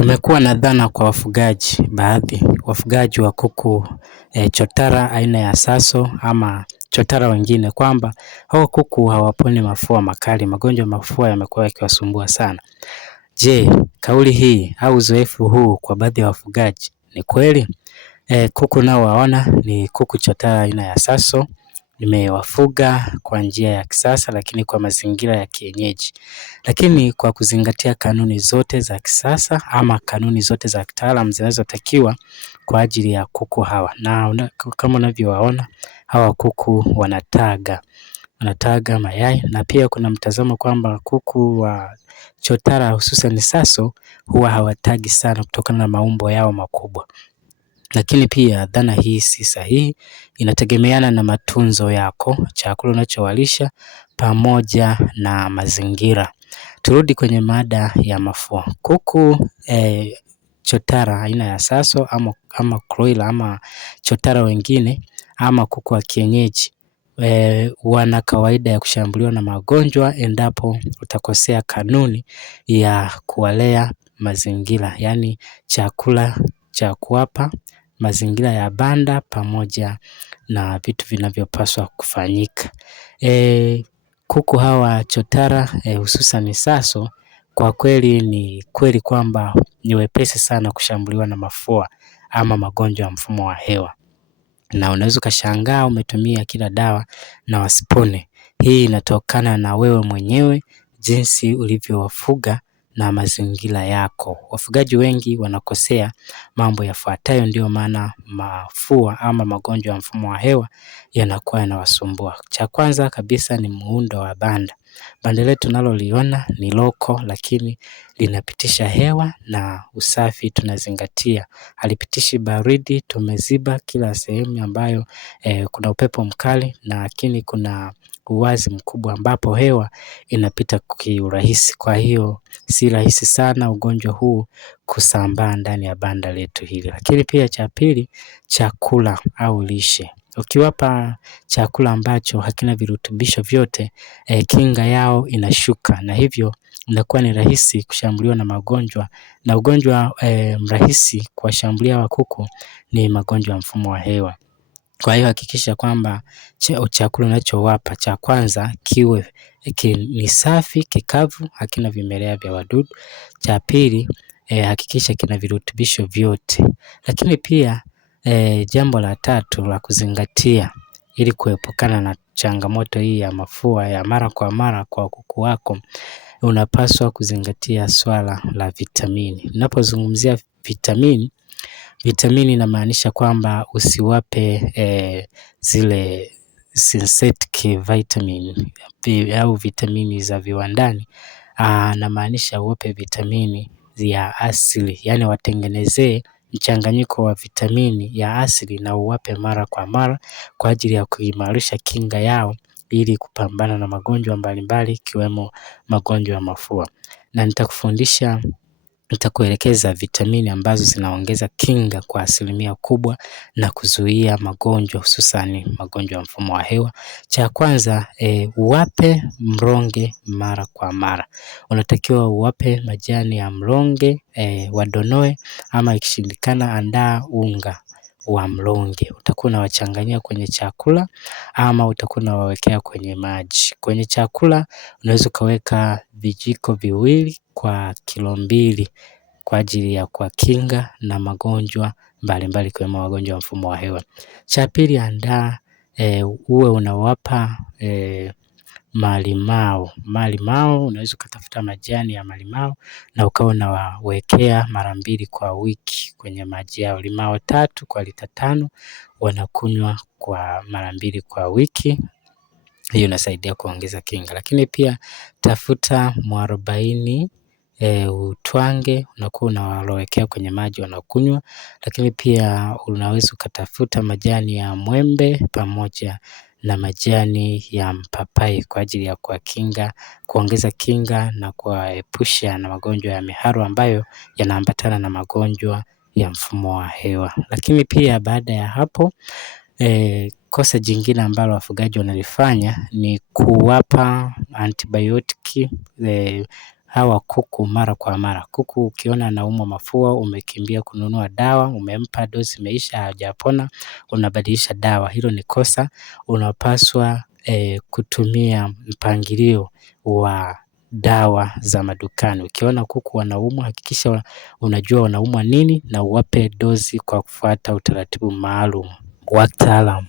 Kumekuwa na dhana kwa baadhi wafugaji wa kuku chotara aina ya Saso ama chotara wengine kwamba hao kuku hawaponi mafua makali, magonjwa ya mafua yamekuwa yakiwasumbua sana. Je, kauli hii au uzoefu huu kwa baadhi ya wafugaji ni kweli? Kuku nao waona ni kuku chotara aina ya Saso. Nimewafuga kwa njia ya kisasa lakini kwa mazingira ya kienyeji, lakini kwa kuzingatia kanuni zote za kisasa ama kanuni zote za kitaalamu zinazotakiwa kwa ajili ya kuku hawa. Na kama unavyowaona hawa kuku wanataga mayai, na pia kuna mtazamo kwamba kuku wa chotara hususan Saso huwa hawatagi sana kutokana na maumbo yao makubwa. Lakini pia dhana hii si sahihi, inategemeana na matunzo yako, chakula unachowalisha pamoja na mazingira. Turudi kwenye mada ya mafua. Kuku chotara aina ya Saso ama Kroila ama chotara wengine ama kuku wa kienyeji wana kawaida ya kushambuliwa na magonjwa endapo utakosea kanuni ya kuwalea mazingira, yaani chakula cha kuwapa, mazingira ya banda pamoja na vitu vinavyopaswa kufanyika. Kuku hawa chotara hususan Saso kwa kweli ni kweli kwamba ni wepesi sana kushambuliwa na mafua ama magonjwa ya mfumo wa hewa, na unaweza ukashangaa umetumia kila dawa na wasipone. Hii inatokana na wewe mwenyewe jinsi ulivyowafuga na mazingira yako. Wafugaji wengi wanakosea mambo yafuatayo, ndio maana mafua ama magonjwa ya mfumo wa hewa yanakuwa yanawasumbua. Cha kwanza kabisa ni muundo wa banda. Banda letu tunaloliona ni loko, lakini linapitisha hewa na usafi tunazingatia. Halipitishi baridi, tumeziba kila sehemu ambayo kuna upepo mkali, lakini kuna uwazi mkubwa ambapo hewa inapita kiurahisi. Kwa hiyo si rahisi sana ugonjwa huu kusambaa ndani ya banda letu hili. Lakini pia cha pili, chakula au lishe. Ukiwapa chakula ambacho hakina virutubisho vyote, kinga yao inashuka na hivyo inakuwa ni rahisi kushambuliwa na magonjwa, na ugonjwa mrahisi kuwashambulia wa kuku ni magonjwa ya mfumo wa hewa. Kwa hiyo hakikisha kwamba chakula unachowapa cha kwanza kiwe ni safi, kikavu, hakina vimelea vya wadudu. Cha pili, hakikisha kina virutubisho vyote. Lakini pia jambo la tatu la kuzingatia ili kuepukana na changamoto hii ya mafua ya mara kwa mara kwa kuku wako, unapaswa kuzingatia swala la vitamini. Ninapozungumzia vitamini inamaanisha kwamba usiwape zile synthetic vitamin au vitamini za viwandani. Namaanisha uwape vitamini ya asili, yaani watengenezee mchanganyiko wa vitamini ya asili na uwape mara kwa mara kwa ajili ya kuimarisha kinga yao ili kupambana na magonjwa mbalimbali ikiwemo magonjwa ya mafua. Na nitakuelekeza vitamini ambazo zinaongeza kinga kwa asilimia kubwa na kuzuia magonjwa hususani magonjwa ya mfumo wa hewa. Cha kwanza, uwape mlonge mara kwa mara. Unatakiwa uwape majani ya mlonge, wadonoe, ama ikishindikana andaa unga wa mlonge. Utakuwa unawachanganyia kwenye chakula ama utakuwa unawawekea kwenye maji. Kwenye chakula unaweza ukaweka vijiko viwili kwa kilo 2 kwa ajili ya kuwakinga na magonjwa mbalimbali ikiwemo magonjwa ya mfumo wa hewa. Cha pili, andaa uwe unawapa malimao. Unaweza ukatafuta majani ya malimao na ukawa unawawekea mara 2 kwa wiki kwenye maji yao. Limao 3 kwa lita 5 wanakunywa kwa mara 2 kwa wiki. Hiyo inasaidia kuongeza kinga. Lakini pia tafuta mwarobaini, utwange, unakuwa unawawekea kwenye maji wanakunywa. Lakini pia unaweza ukatafuta majani ya mwembe pamoja na majani ya mpapai kwa ajili ya kuwakinga, kuongeza kinga na kuwaepusha na magonjwa ya miharu ambayo yanaambatana na magonjwa ya mfumo wa hewa. Lakini pia baada ya hapo, kosa jingine ambalo wafugaji wanalifanya ni kuwapa antibiotiki hawa kuku mara kwa mara. Kuku ukiona anaumwa mafua, umekimbia kununua dawa, umempa dozi imeisha hajapona, unabadilisha dawa. Hilo ni kosa. Unapaswa kutumia mpangilio wa dawa za madukani. Ukiona kuku wanaumwa, hakikisha unajua wanaumwa nini na uwape dozi kwa kufuata utaratibu maalum wa kitaalamu.